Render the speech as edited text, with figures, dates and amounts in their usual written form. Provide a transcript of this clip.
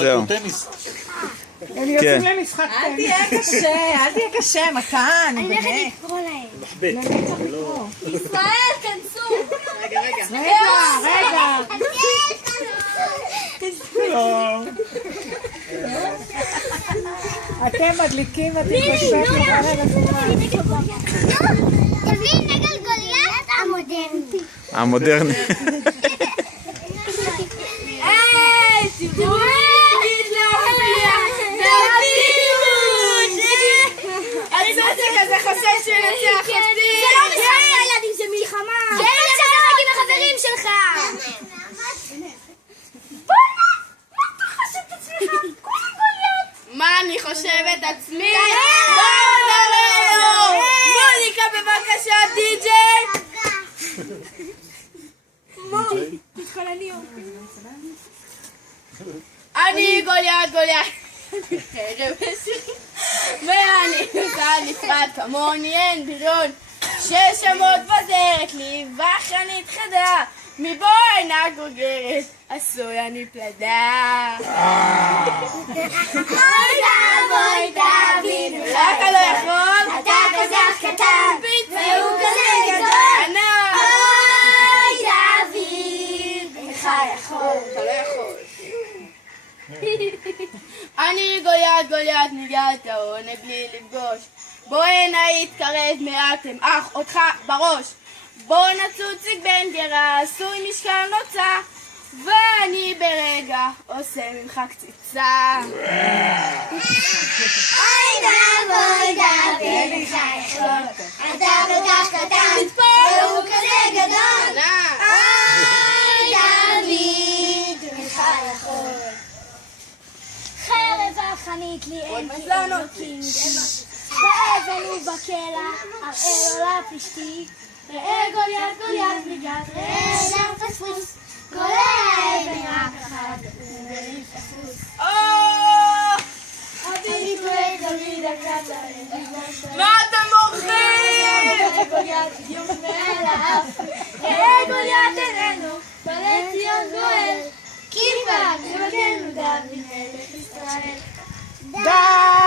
זהו. הם יוצאים למשחק אל תהיה קשה, אל תהיה קשה, מתן, אני הולכת באמת. לקרוא להם. ישראל, כנסו. רגע. רגע. אתם מדליקים ותתפשט לבעל הזמן. תביא נגד גוליית המודרני. המודרני. תראו נגיד להופיע. אני זה כזה חסר שנצח אותי. זה לא משחק ילדים, זה מלחמה. כן, אתה משחק עם החברים שלך. מה אני חושבת עצמי? בואו נראה! מוניקה בבקשה, די-ג'יי! אני גוליית ואני נפרד כמוני אין בירון ששמות בדרת לי וחנית חדה מבוא אינה גוגרת עשוי אני פלדה אוי דוד, אתה לא יכול אתה כזך קטן והוא כזה גדול. אוי דוד, איך יכול? אתה לא יכול אני גוליית ניגעת העונג בלי לפגוש בוא הנה יתקרב מעט אמח אותך בראש בוא נצוציק בן גרה עשוי משקל נוצה ואני ברגע עושה ממך קציצה אוי דוד, איך יכול? אתה כל כך קטן והוא כזה גדול. אוי דוד, איך יכול? חרב החנית לי אין אלוקים באבן ובקלע אראה לו לפשתי ראה גוליית ניגד ראה שם פספוס גולי האבן רק אחד ובלי פספוס אבי גולי דוד הקטן מה אתם מורחים? ראה גוליית יום מעל האף ראה גוליית איננו בלט ציון גואל כיפה גמגנו דוד מלך ישראל די!